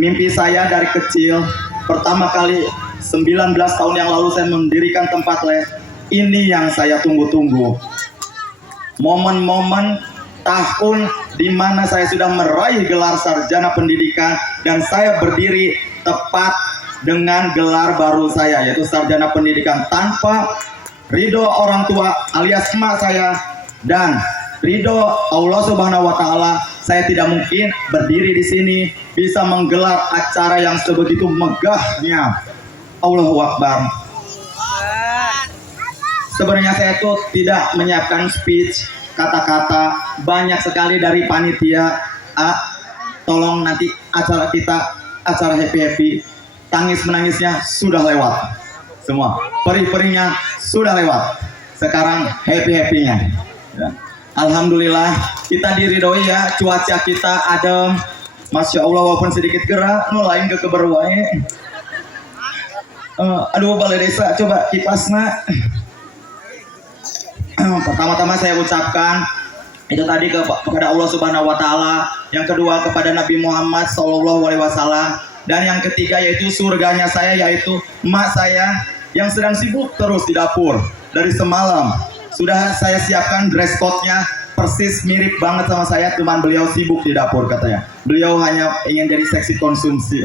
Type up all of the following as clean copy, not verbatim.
mimpi saya dari kecil. Pertama kali 19 tahun yang lalu saya mendirikan tempat les. Ini yang saya tunggu-tunggu. Momen-momen tahun di mana saya sudah meraih gelar sarjana pendidikan dan saya berdiri tepat dengan gelar baru saya, yaitu sarjana pendidikan, tanpa ridho orang tua alias emak saya dan ridho Allah Subhanahu wa taala, saya tidak mungkin berdiri di sini bisa menggelar acara yang sebegitu megahnya. Allahu Akbar. Sebenarnya saya tuh tidak menyiapkan speech, kata-kata banyak sekali dari panitia. Tolong nanti acara kita, acara happy-happy, tangis menangisnya sudah lewat semua, perih-perihnya sudah lewat, sekarang happy-happynya ya. Alhamdulillah kita diridhoi ya, cuaca kita adem, Masya Allah, walaupun sedikit gerah, lain ke keberwae. Aduh balai desa coba kipasna. Pertama-tama saya ucapkan itu tadi kepada Allah Subhanahu wa taala, yang kedua kepada Nabi Muhammad sallallahu alaihi wasallam, dan yang ketiga yaitu surganya saya, yaitu emak saya yang sedang sibuk terus di dapur dari semalam. Sudah saya siapkan dress code-nya persis mirip banget sama saya, cuman beliau sibuk di dapur katanya. Beliau hanya ingin jadi seksi konsumsi.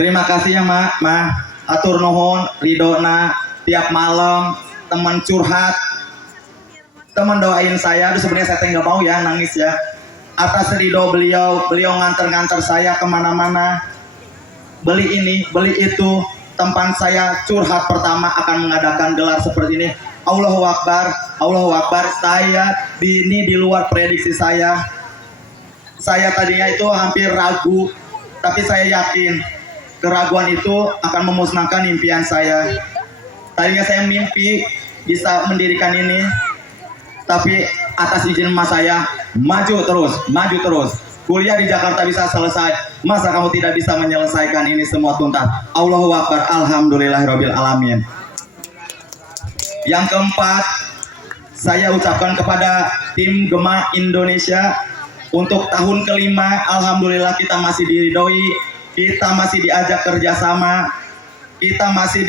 Terima kasih ya mak, atur nuhun ridona tiap malam, teman curhat, teman doain saya. Aduh sebenarnya saya nggak mau ya nangis ya, atas ridho beliau nganter-nganter saya kemana-mana, beli ini beli itu. Tempat saya curhat pertama akan mengadakan gelar seperti ini. Allahu Akbar, Allahu Akbar. Saya ini di luar prediksi saya. Saya tadinya itu hampir ragu, tapi saya yakin keraguan itu akan memusnahkan impian saya. Tadinya saya mimpi bisa mendirikan ini, tapi atas izin emak saya, maju terus. Kuliah di Jakarta bisa selesai, masa kamu tidak bisa menyelesaikan ini semua tuntas? Allahu Akbar, alhamdulillahirabbil alamin. Yang keempat, saya ucapkan kepada tim Gema Indonesia untuk tahun kelima, alhamdulillah kita masih diridhoi, kita masih diajak kerjasama, kita masih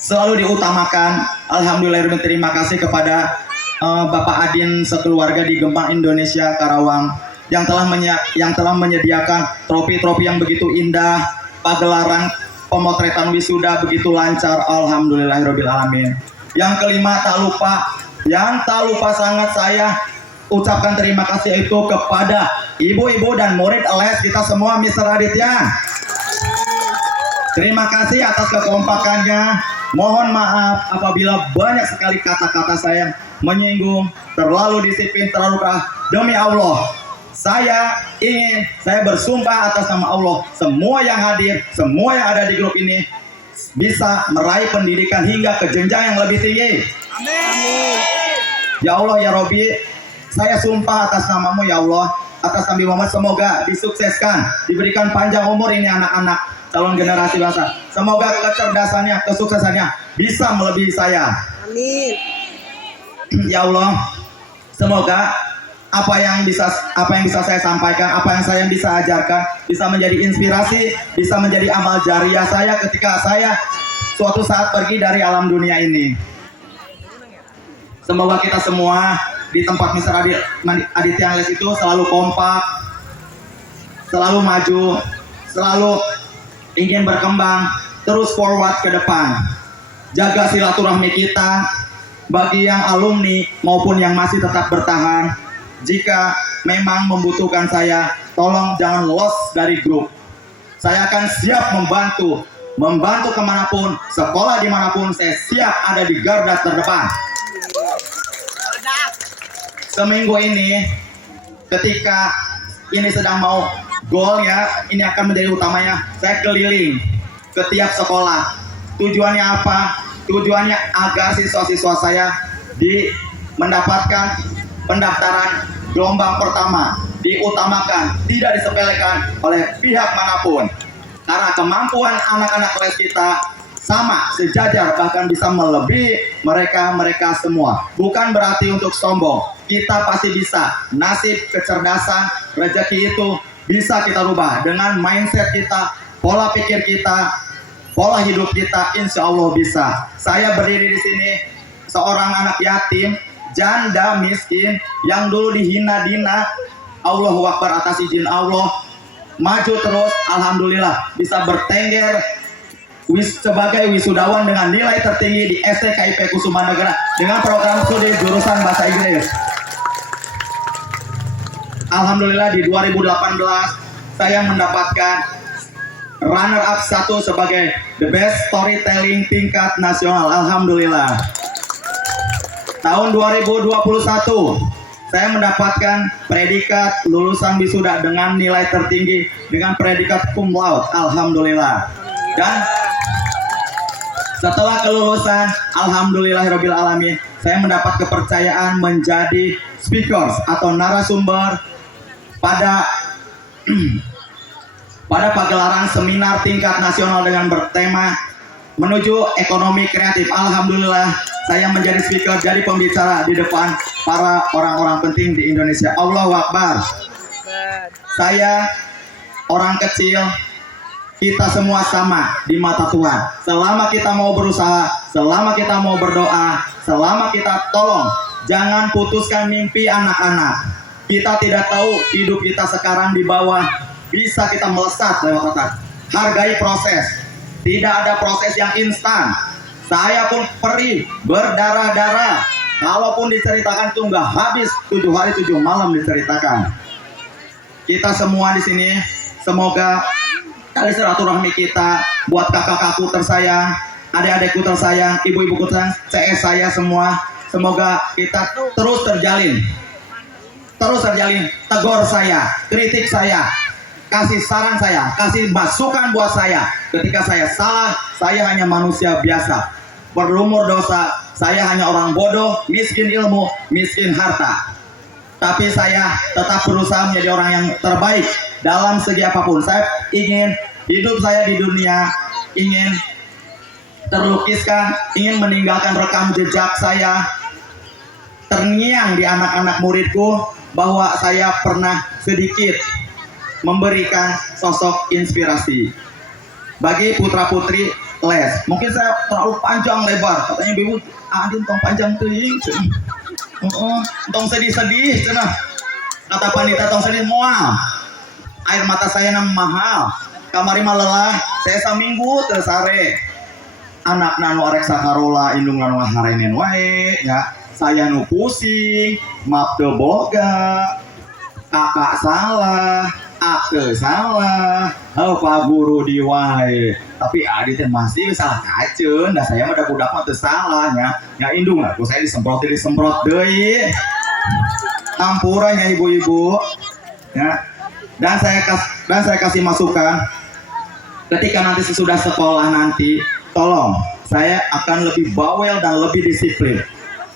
selalu diutamakan. Alhamdulillah, terima kasih kepada Bapak Adin sekeluarga di Gema Indonesia Karawang yang telah menyediakan trofi-trofi yang begitu indah, pagelaran pemotretan wisuda begitu lancar. Alhamdulillahirabbil alamin. Yang kelima, yang tak lupa sangat saya ucapkan terima kasih itu kepada ibu-ibu dan murid les kita semua, Mr. Aditya. Terima kasih atas kekompakannya. Mohon maaf apabila banyak sekali kata-kata saya menyinggung, terlalu disiplin, terlalu keras. Demi Allah, saya bersumpah atas nama Allah, semua yang hadir, semua yang ada di grup ini bisa meraih pendidikan hingga ke jenjang yang lebih tinggi. Amin. Ya Allah ya Robbi, saya sumpah atas namamu ya Allah, atas Nabi Muhammad, semoga disukseskan, diberikan panjang umur ini anak-anak calon generasi bangsa. Semoga kecerdasannya, kesuksesannya bisa melebihi saya. Amin. Ya Allah, semoga apa yang bisa saya sampaikan, apa yang saya bisa ajarkan bisa menjadi inspirasi, bisa menjadi amal jariah saya ketika saya suatu saat pergi dari alam dunia ini. Semoga kita semua di tempat Mr. Aditya Les itu selalu kompak, selalu maju, selalu ingin berkembang, terus forward ke depan. Jaga silaturahmi kita bagi yang alumni maupun yang masih tetap bertahan. Jika memang membutuhkan saya, tolong jangan lost dari grup. Saya akan siap membantu kemanapun, sekolah dimanapun, saya siap ada di garda terdepan. Seminggu ini, ketika ini sedang mau goal ya, ini akan menjadi utamanya, saya keliling ke tiap sekolah. Tujuannya apa? Tujuannya agar siswa-siswa saya mendapatkan pendaftaran gelombang pertama, diutamakan, tidak disepelekan oleh pihak manapun. Karena kemampuan anak-anak les kita sama, sejajar, bahkan bisa melebihi mereka semua. Bukan berarti untuk sombong, kita pasti bisa. Nasib, kecerdasan, rezeki itu bisa kita rubah dengan mindset kita, pola pikir kita, pola hidup kita, insya Allah bisa. Saya berdiri di sini seorang anak yatim, janda miskin yang dulu dihina-dina. Allahu Akbar, atas izin Allah maju terus, alhamdulillah bisa bertengger sebagai wisudawan dengan nilai tertinggi di STKIP Kusuma Negara dengan program studi jurusan bahasa Inggris. Alhamdulillah di 2018 saya mendapatkan runner up 1 sebagai the best storytelling tingkat nasional. Alhamdulillah. Tahun 2021 saya mendapatkan predikat lulusan wisuda dengan nilai tertinggi dengan predikat cum laude. Alhamdulillah. Dan setelah kelulusan, alhamdulillahirabbil alamin, saya mendapat kepercayaan menjadi speakers atau narasumber pada pagelaran seminar tingkat nasional dengan bertema menuju ekonomi kreatif. Alhamdulillah, saya menjadi speaker, jadi pembicara di depan para orang-orang penting di Indonesia. Allahu Akbar. Saya orang kecil, kita semua sama di mata Tuhan. Selama kita mau berusaha, selama kita mau berdoa, selama kita tolong, jangan putuskan mimpi anak-anak. Kita tidak tahu hidup kita sekarang di bawah, bisa kita melesat lewat otak. Hargai proses. Tidak ada proses yang instan. Saya pun perih, berdarah-darah. Kalaupun diceritakan itu nggak habis 7 hari 7 malam diceritakan. Kita semua di sini, semoga tali silaturahmi kita buat kakak-kakakku tersayang, adik-adikku tersayang, ibu-ibuku tersayang, CS saya semua, semoga kita terus terjalin. Tegur saya, kritik saya, kasih saran saya, kasih masukan buat saya. Ketika saya salah, saya hanya manusia biasa, berlumur dosa. Saya hanya orang bodoh, miskin ilmu, miskin harta. Tapi saya tetap berusaha menjadi orang yang terbaik dalam segi apapun. Saya ingin hidup saya di dunia, ingin terlukiskan, ingin meninggalkan rekam jejak saya, terngiang di anak-anak muridku bahwa saya pernah sedikit memberikan sosok inspirasi bagi putra-putri les. Mungkin saya terlalu panjang lebar, katanya ibu, adin tong panjang teuing, tong sedih-sedih, cenah. Kata panitia tong sedih moal. Air mata saya nam mahal. Kamari mah lelah, saya saminggu teu sare. Anak nanu arek sakarola indung nanu ngaharenen wae ya. Saya nu pusing, maaf teu boga. Kakak salah, ake salah, Pak Guru diwae. Tapi adi teh masih salah kaceun, da saya mah da budak mah teu salah nya. Nya indung atuh saya disemprot deui. Ampuran ya ibu-ibu. Ya. Dan saya kasih masukan ketika nanti sesudah sekolah nanti, tolong saya akan lebih bawel dan lebih disiplin.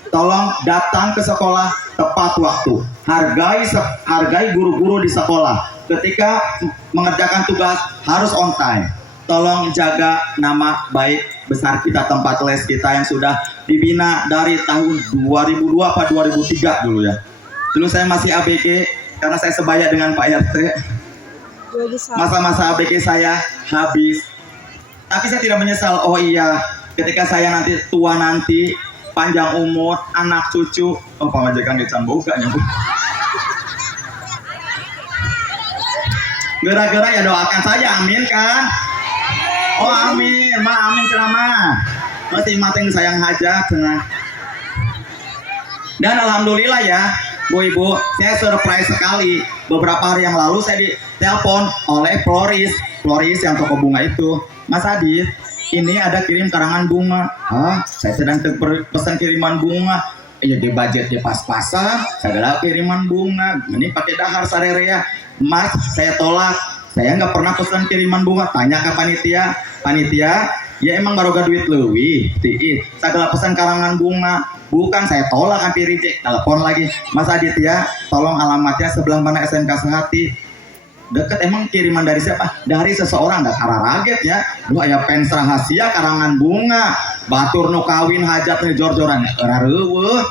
Tolong datang ke sekolah tepat waktu. Hargai guru-guru di sekolah. Ketika mengerjakan tugas harus on time. Tolong jaga nama baik besar kita, tempat les kita yang sudah dibina dari tahun 2002 atau 2003 dulu ya. Dulu saya masih ABG karena saya sebaya dengan Pak RT. Masa-masa ABG saya habis. Tapi saya tidak menyesal. Oh iya, ketika saya nanti tua nanti, panjang umur, anak cucu, pamajikan dican boga nya. Gara-gara ya doakan saja, amin kan? Oh amin, amin ceramah. Masih mateng sayang hajat cenah. Dan alhamdulillah ya, Bu Ibu, saya surprise sekali. Beberapa hari yang lalu saya ditelepon oleh Floris yang toko bunga itu. Mas Adit, ini ada kirim karangan bunga. Saya sedang pesan kiriman bunga. Ya di budgetnya pas-pasan, segala kiriman bunga. Ini pakai dahar sarerea. Mas, saya tolak. Saya nggak pernah pesan kiriman bunga. Tanya ke panitia, ya emang baru gak duit leuwih. Segala pesan karangan bunga. Bukan, saya tolak, hampir reject. Telepon lagi, Mas Adit ya, tolong alamatnya sebelah mana SMK Sehati. Deket, emang kiriman dari siapa? Dari seseorang, gak kararaget ya. Duh, ya fans rahasia karangan bunga. Batur nu kawin hajat nih jor-joran. Rareuweuh.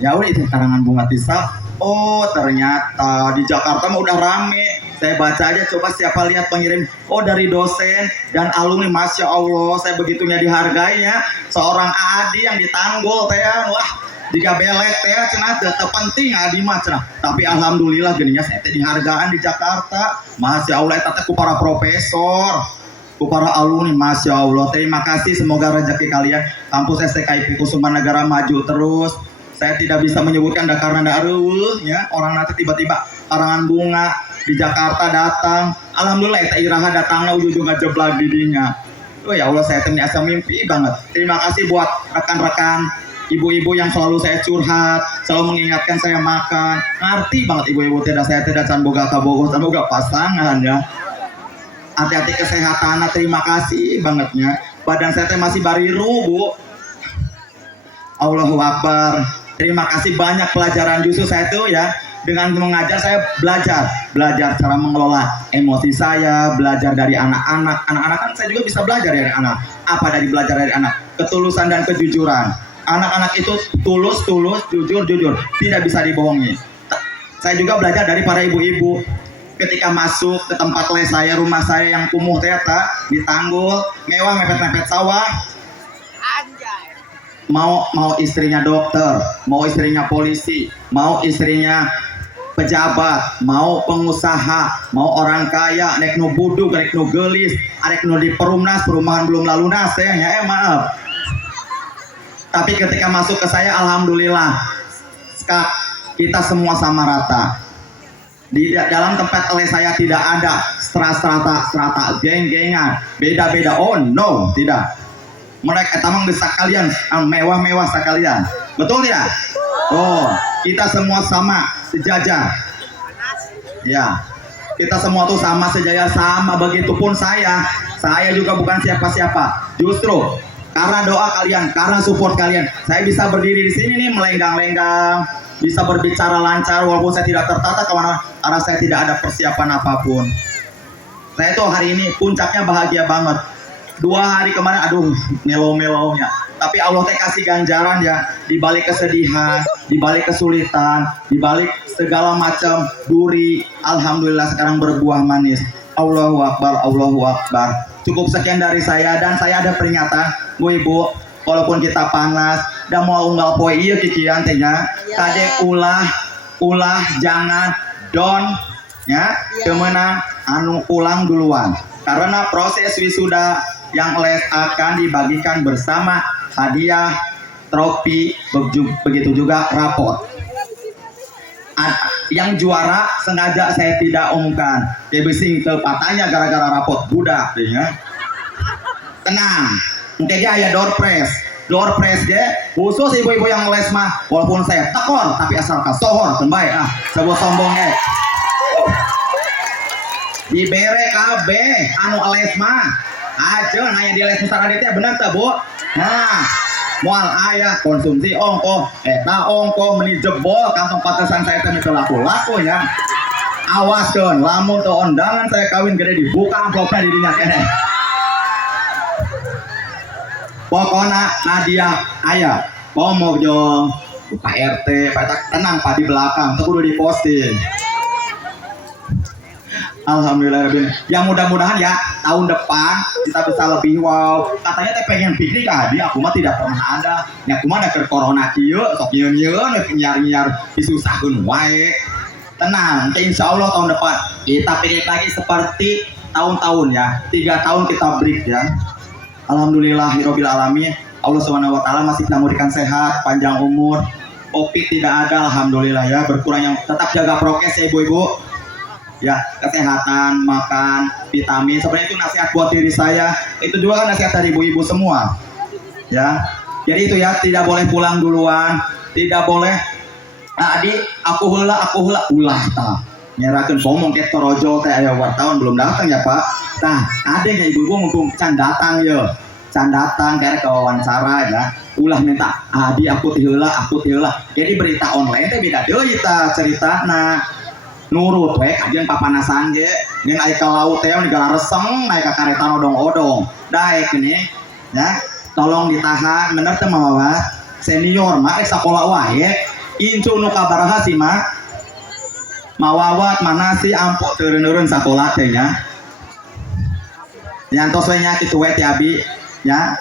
Ya udah itu karangan bunga Tisa. Oh ternyata di Jakarta mah udah rame. Saya baca aja, coba siapa lihat pengirim. Oh, dari dosen dan alumni, masya Allah, saya begitunya dihargainya. Seorang adi yang ditanggul teh, wah, jika belek teh cenah teu penting adi mah cenah. Tapi alhamdulillah geuninnya saya teh dihargaan di Jakarta. Masya Allah, eta teh ku para profesor, ku para alumni, masya Allah. Terima kasih, semoga rezeki kalian kampus STKIP Kusuma Negara maju terus. Saya tidak bisa menyebutkan karena ya orang nanti tiba-tiba karangan bunga di Jakarta datang, alhamdulillah eta iraha datangna ujung-ujung ngejeblak di dinya. Oh ya Allah, saya teh asa mimpi banget. Terima kasih buat rekan-rekan ibu-ibu yang selalu saya curhat, selalu mengingatkan saya makan. Ngerti banget ibu-ibu, saya tidak can boga kabogoh, can boga pasangan ya. Hati-hati kesehatan, terima kasih bangetnya. Badan saya teh masih bariru, Bu. Allahu Akbar. Terima kasih banyak pelajaran justru saya tuh ya. Dengan mengajar saya belajar cara mengelola emosi saya, belajar dari anak-anak. Anak-anak kan saya juga bisa belajar dari anak. Apa dari belajar dari anak? Ketulusan dan kejujuran. Anak-anak itu tulus, jujur, tidak bisa dibohongi. Saya juga belajar dari para ibu-ibu. Ketika masuk ke tempat les saya, rumah saya yang kumuh ternyata ditanggul, mewah, mepet-mepet sawah. Mau istrinya dokter, mau istrinya polisi, mau istrinya pejabat, mau pengusaha, mau orang kaya, nek nu buduk, nek nu gelis, arek nu di perumnas, perumahan belum lalu nas ya, maaf. Tapi ketika masuk ke saya, alhamdulillah, kita semua sama rata. Di dalam tempat les saya tidak ada strata, geng-gengan, beda-beda. Oh no, tidak. Mereka tamang bisa kalian, mewah-mewah sekalian. Betul tidak? Oh, kita semua sama, sejajar. Ya, kita semua tuh sama sejajar, sama. Begitupun saya juga bukan siapa-siapa. Justru karena doa kalian, karena support kalian, saya bisa berdiri di sini nih melenggang-lenggang, bisa berbicara lancar walaupun saya tidak tertata kemana, karena saya tidak ada persiapan apapun. Saya tuh hari ini puncaknya bahagia banget. 2 hari kemarin, aduh, melo-melonya. Tapi Allah teh kasih ganjaran ya, di balik kesedihan, di balik kesulitan, di balik segala macam duri, alhamdulillah sekarang berbuah manis. Allahu Akbar, Allahu Akbar. Cukup sekian dari saya, dan saya ada peringatan, Bu Ibu, walaupun kita panas, dan mau unggal poe ieu kikian teh nya, kade ulah jangan ya, kemenang anu ulang duluan. Karena proses wisuda yang les akan dibagikan bersama hadiah, trofi, begitu juga raport. Yang juara sengaja saya tidak umumkan. Kebising ke patahnya gara-gara raport budak ya. Tenang, mungkin dia ya door press ge khusus ibu-ibu yang les mah, walaupun saya tekor tapi asal kasohor tembai sebuah sombongnya. Dibere KB anu les mah aja hanya di les Nusantara teh bener teh Bu. Nah, moal aya konsumsi ongko eta ongko meni jebol kantong patesan saya teh teu laku-laku ya. Awaskeun lamun teu undangan saya kawin gede dibuka amplopna di dinya keneh. Pokona Nadia aya ngomong jeung Pak RT, Pak tenang Pak di belakang, teu kudu diposting. Alhamdulillah, yang mudah-mudahan ya tahun depan kita bisa lebih wow. Katanya teh pengen piknik adi, aku mah tidak pernah ada. Ya aku mah ada ke corona kieu, sok nyieun-nyieun nyar-nyar disusahkeun wae. Tenang, insya Allah tahun depan kita piknik lagi seperti tahun-tahun ya. 3 tahun kita break ya. Alhamdulillahirabbil alamin. Allah Subhanahu wa taala masih memberikan sehat, panjang umur. Covid tidak ada, alhamdulillah ya. Berkurang yang tetap jaga prokes ya ibu-ibu. Ya, kesehatan, makan, vitamin. Sebenarnya itu nasihat buat diri saya. Itu juga kan nasihat dari ibu-ibu semua. Ya, jadi itu ya, tidak boleh pulang duluan, tidak boleh. Adi, aku heula ulah ta. Nyerakeun ngomong ke Torojo teh aya wartawan belum datang ya Pak. Nah, ada ya ibu-ibu mumpung can datang ya. Can datang karena ke wawancara ya. Ulah minta, Adi aku teh heula. Jadi berita online teh beda deui ta ceritana. Nurut we ajeun papanasan ge nyen aya ka laut teh negara reseng naik ka kareta odong-odong daek ini ya tolong ditahan bener teh mah senior mah sakola wae incu nu kabaraha sih mah mawawat mana sih ampuk turun-turun sekolah teh nya. Yang tosnya kitu we ti abi ya.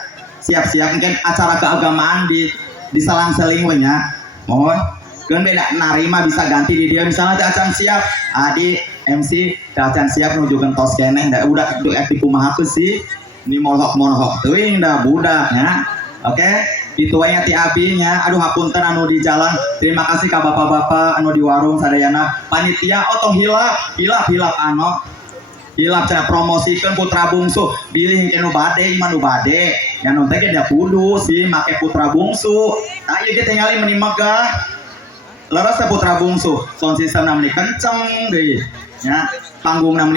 Siap-siap mungkin acara keagamaan di selang-seling we nya. Mohon kan beda narima bisa ganti di dia misalnya teh acan siap adi MC teh acan siap nuju gentos keneh da udah itu di kumaha sih ini mohok teuing da budak nya. Oke, itu we nya ti abi nya. Aduh hapunten anu di jalan. Terima kasih ka bapak-bapak anu di warung sadayana. Panitia tong hilap anu hilap cara promosikan putra bungsu bilih nu bade iman nu bade yang nonton dia kudu sih make putra bungsu. Nah iya kita tinggalin meni megah leres putra bungsu sound system namanya kenceng deh ya panggung namanya